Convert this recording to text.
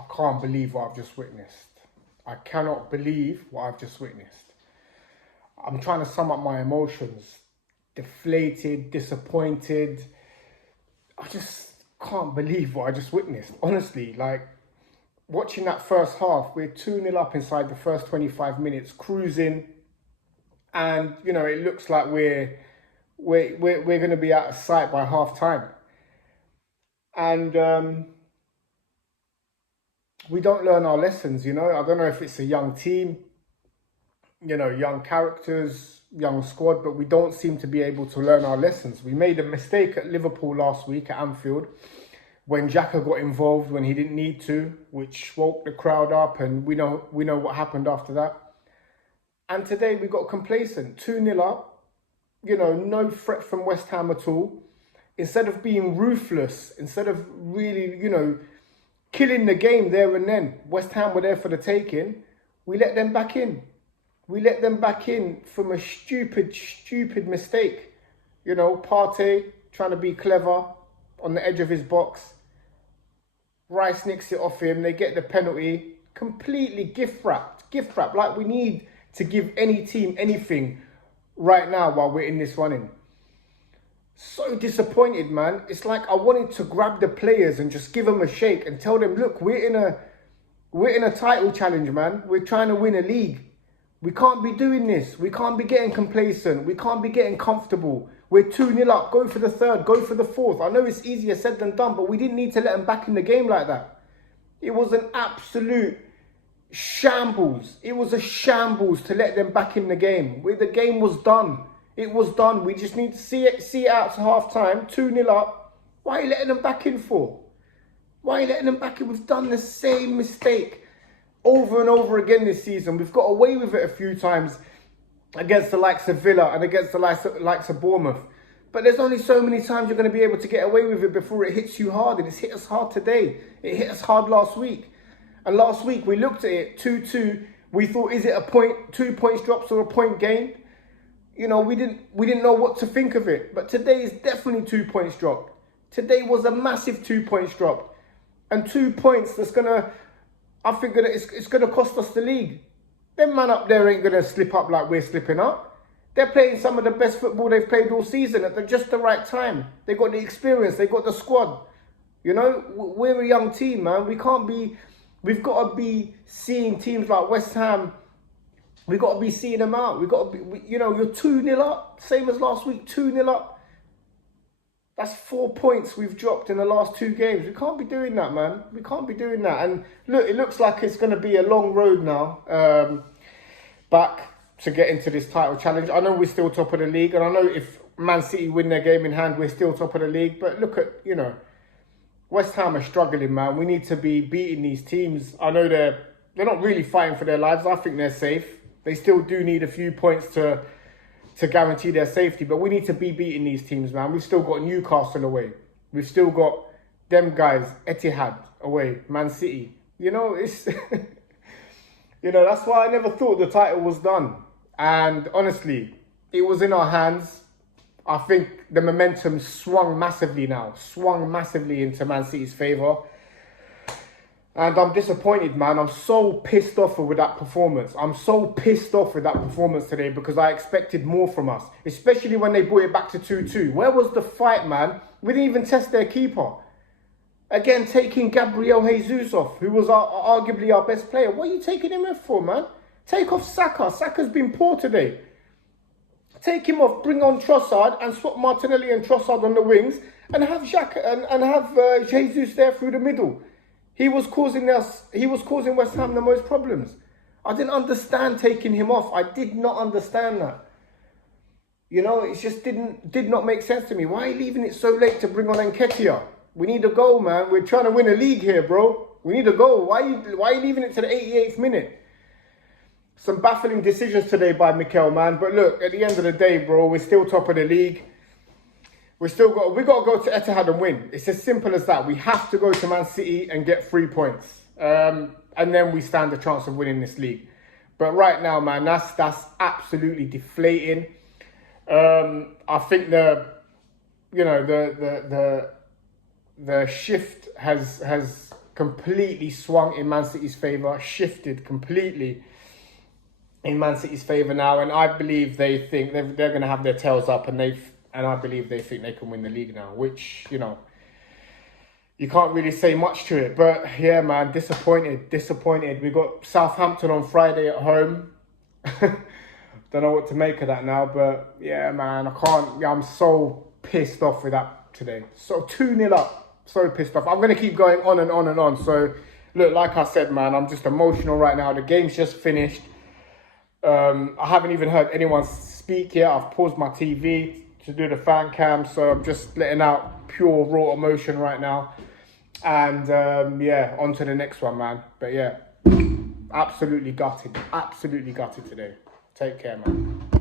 I can't believe what I've just witnessed. I cannot believe what I've just witnessed. I'm trying to sum up my emotions. Deflated, disappointed. I just can't believe what I just witnessed. Honestly, like, watching that first half, we're 2-0 up inside the first 25 minutes, cruising. And, you know, it looks like we're going to be out of sight by half time. And we don't learn our lessons, you know. I don't know if it's a young team, you know, young characters, young squad, but we don't seem to be able to learn our lessons. We made a mistake at Liverpool last week at Anfield when Xhaka got involved when he didn't need to, which woke the crowd up, and we know what happened after that. And today we got complacent, 2-0 up, you know, no threat from West Ham at all. Instead of being ruthless, instead of really, you know, killing the game there and then, West Ham were there for the taking, we let them back in. We let them back in from a stupid mistake. You know, Partey trying to be clever on the edge of his box. Rice nicks it off him. They get the penalty. Completely gift wrapped, like we need to give any team anything right now while we're in this running. So disappointed, man. It's like I wanted to grab the players and just give them a shake and tell them, look, we're in a title challenge, man. We're trying to win a league. We can't be doing this. We can't be getting complacent. We can't be getting comfortable. We're 2-0 up. Go for the third. Go for the fourth. I know it's easier said than done, but we didn't need to let them back in the game like that. It was an absolute shambles. It was a shambles to let them back in the game. The game was done. It was done. We just need to see it out to half time. 2-0 up. Why are you letting them back in for? Why are you letting them back in? We've done the same mistake over and over again this season. We've got away with it a few times against the likes of Villa and against the likes of Bournemouth. But there's only so many times you're going to be able to get away with it before it hits you hard. And it's hit us hard today. It hit us hard last week. And last week we looked at it, 2-2. We thought, is it a point, 2 points drops or a point gained? You know, we didn't know what to think of it. But today is definitely 2 points dropped. Today was a massive 2 points dropped. And 2 points that's going to, I think it's going to cost us the league. Them man up there ain't going to slip up like we're slipping up. They're playing some of the best football they've played all season at just the right time. They got the experience. They got the squad. You know, we're a young team, man. We've got to be seeing teams like West Ham. We've got to be seeing them out. We've got to be, you know, you're 2-0 up. Same as last week, 2-0 up. That's 4 points we've dropped in the last 2 games. We can't be doing that, man. We can't be doing that. And look, it looks like it's going to be a long road now back to get into this title challenge. I know we're still top of the league. And I know if Man City win their game in hand, we're still top of the league. But look at, you know, West Ham are struggling, man. We need to be beating these teams. I know they're not really fighting for their lives. I think they're safe. They still do need a few points to guarantee their safety. But we need to be beating these teams, man. We've still got Newcastle away. We've still got them guys, Etihad away, Man City. You know, it's... you know, that's why I never thought the title was done. And honestly, it was in our hands. I think the momentum swung massively now. Swung massively into Man City's favour. And I'm disappointed, man. I'm so pissed off with that performance. I'm so pissed off with that performance today because I expected more from us. Especially when they brought it back to 2-2. Where was the fight, man? We didn't even test their keeper. Again, taking Gabriel Jesus off, who was arguably our best player. What are you taking him off for, man? Take off Saka. Saka's been poor today. Take him off, bring on Trossard and swap Martinelli and Trossard on the wings and have Jesus there through the middle. He was causing West Ham the most problems. I didn't understand taking him off. I did not understand that. You know, it just did not make sense to me. Why are you leaving it so late to bring on Nketiah? We need a goal, man. We're trying to win a league here, bro. We need a goal. Why are you leaving it to the 88th minute? Some baffling decisions today by Mikel, man. But look, at the end of the day, bro, we're still top of the league. We got to go to Etihad and win. It's as simple as that. We have to go to Man City and get 3 points. And then we stand a chance of winning this league. But right now, man, that's absolutely deflating. I think the shift has completely swung in Man City's favour, shifted completely in Man City's favour now, and I believe they think they're going to have their tails up, and I believe they think they can win the league now, which, you know, you can't really say much to it. But yeah, man, disappointed. We got Southampton on Friday at home. Don't know what to make of that now, but yeah, man, I'm so pissed off with that today. So 2-0 up, so pissed off. I'm going to keep going on and on and on. So look, like I said, man, I'm just emotional right now. The game's just finished. I haven't even heard anyone speak yet. I've paused my TV to do the fan cam, so I'm just letting out pure raw emotion right now. And yeah, on to the next one, man. But yeah, absolutely gutted today. Take care, man.